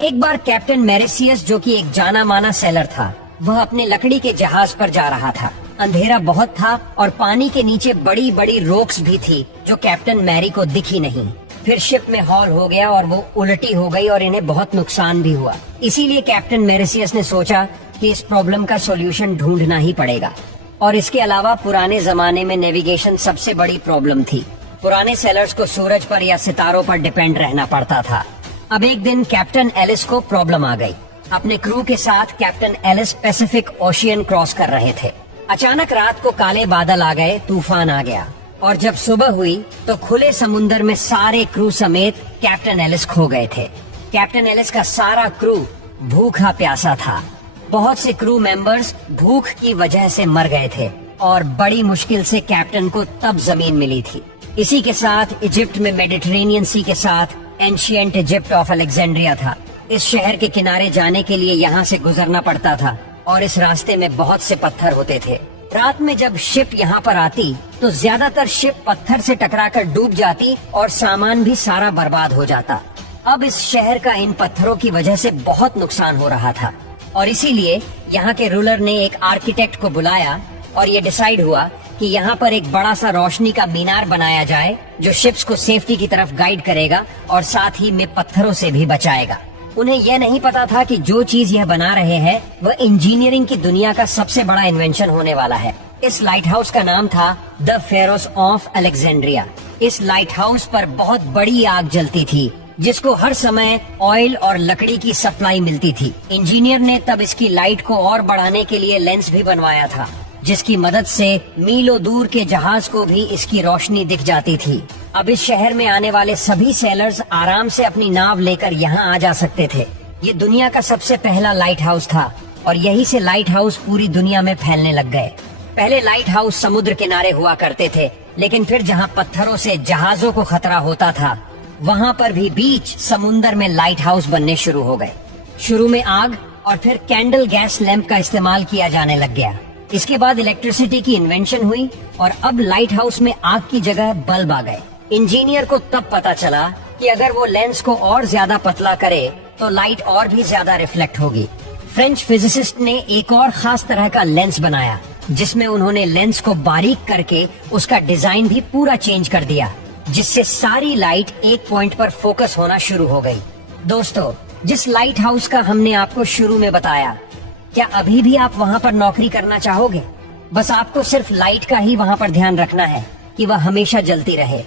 एक बार कैप्टन मेरेसियस, जो कि एक जाना माना सेलर था, वह अपने लकड़ी के जहाज पर जा रहा था। अंधेरा बहुत था और पानी के नीचे बड़ी बड़ी रोक्स भी थी जो कैप्टन मैरी को दिखी नहीं। फिर शिप में हॉल हो गया और वो उल्टी हो गई और इन्हें बहुत नुकसान भी हुआ। इसीलिए कैप्टन मेरेसियस ने सोचा कि इस प्रॉब्लम का सॉल्यूशन ढूंढना ही पड़ेगा। और इसके अलावा पुराने जमाने में नेविगेशन सबसे बड़ी प्रॉब्लम थी। पुराने सेलर्स को सूरज पर या सितारों पर डिपेंड रहना पड़ता था। अब एक दिन कैप्टन एलिस को प्रॉब्लम आ गई। अपने क्रू के साथ captain Alice Pacific Ocean cross कर रहे थे। अचानक रात को काले बादल आ गए, तूफान आ गया और जब सुबह हुई तो खुले समुन्दर में सारे क्रू समेत कैप्टन एलिस खो गए थे। कैप्टन एलिस का सारा क्रू भूखा प्यासा था। बहुत से क्रू मेंबर्स भूख की वजह से मर गए थे और बड़ी मुश्किल से कैप्टन को तब जमीन मिली थी। इसी के साथ इजिप्ट में मेडिटेरेनियन सी के साथ एंशिएंट इजिप्ट ऑफ अलेक्जेंड्रिया था। इस शहर के किनारे जाने के लिए यहाँ से गुजरना पड़ता था और इस रास्ते में बहुत से पत्थर होते थे। रात में जब शिप यहाँ पर आती तो ज्यादातर शिप पत्थर से टकराकर डूब जाती और सामान भी सारा बर्बाद हो जाता। अब इस शहर का इन पत्थरों की वजह से बहुत नुकसान हो रहा था और इसीलिए यहाँ के रूलर ने एक आर्किटेक्ट को बुलाया और ये डिसाइड हुआ कि यहाँ पर एक बड़ा सा रोशनी का मीनार बनाया जाए जो शिप्स को सेफ्टी की तरफ गाइड करेगा और साथ ही में पत्थरों से भी बचाएगा। उन्हें यह नहीं पता था कि जो चीज यह बना रहे हैं वह इंजीनियरिंग की दुनिया का सबसे बड़ा इन्वेंशन होने वाला है। इस लाइट हाउस का नाम था द फेरोस ऑफ अलेक्जेंड्रिया। इस लाइट हाउस पर बहुत बड़ी आग जलती थी जिसको हर समय ऑयल और लकड़ी की सप्लाई मिलती थी। इंजीनियर ने तब इसकी लाइट को और बढ़ाने के लिए लेंस भी बनवाया था जिसकी मदद से मीलों दूर के जहाज को भी इसकी रोशनी दिख जाती थी। अब इस शहर में आने वाले सभी सेलर्स आराम से अपनी नाव लेकर यहाँ आ जा सकते थे। ये दुनिया का सबसे पहला लाइट हाउस था और यही से लाइट हाउस पूरी दुनिया में फैलने लग गए। पहले लाइट हाउस समुद्र किनारे हुआ करते थे, लेकिन फिर जहाँ पत्थरों से जहाजों को खतरा होता था वहाँ पर भी बीच समुन्दर में लाइट हाउस बनने शुरू हो गए। शुरू में आग और फिर कैंडल गैस लैंप का इस्तेमाल किया जाने लग गया। इसके बाद इलेक्ट्रिसिटी की इन्वेंशन हुई और अब लाइट हाउस में आग की जगह बल्ब आ गए। इंजीनियर को तब पता चला कि अगर वो लेंस को और ज्यादा पतला करे तो लाइट और भी ज्यादा रिफ्लेक्ट होगी। फ्रेंच फिजिसिस्ट ने एक और खास तरह का लेंस बनाया जिसमें उन्होंने लेंस को बारीक करके उसका डिजाइन भी पूरा चेंज कर दिया, जिससे सारी लाइट एक पॉइंट पर फोकस होना शुरू हो गई। दोस्तों, जिस लाइट हाउस का हमने आपको शुरू में बताया, क्या अभी भी आप वहाँ पर नौकरी करना चाहोगे? बस आपको सिर्फ लाइट का ही वहाँ पर ध्यान रखना है कि वह हमेशा जलती रहे।